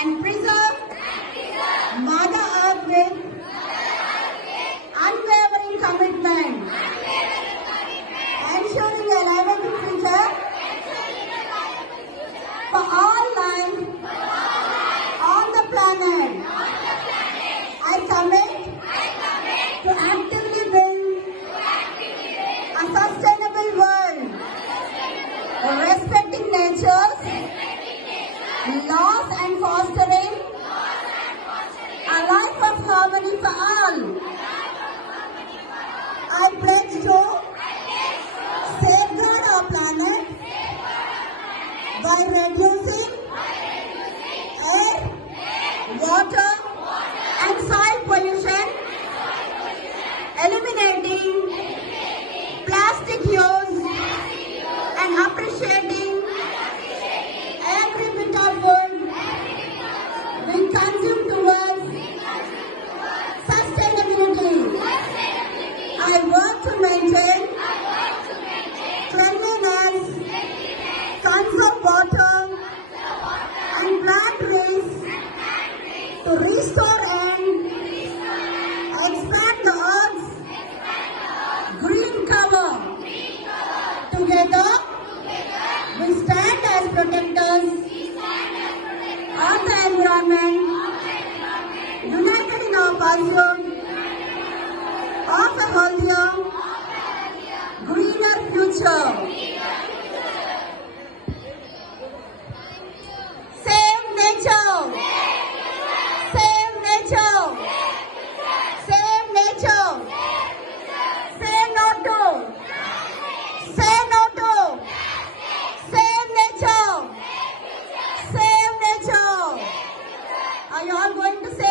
and preserve Mother Earth with unwavering commitment, ensuring a livable future for all life on the planet. I commit to actively build a sustainable world, respecting nature's laws and fostering a life of harmony for all. I pledge to safeguard our planet by reducing air, water, and soil pollution, eliminating plastic use, and appreciating every bit of food we consume towards sustainability. I work to maintain cleanliness, conserve water, and plant trees to restore and expand the earth's green cover. Together, we stand as protectors of the environment, united in our pursuit of a healthier, greener future. Save nature! Save nature! Save nature! Say no to! Say no to! Save nature! Save nature! Are you all going to say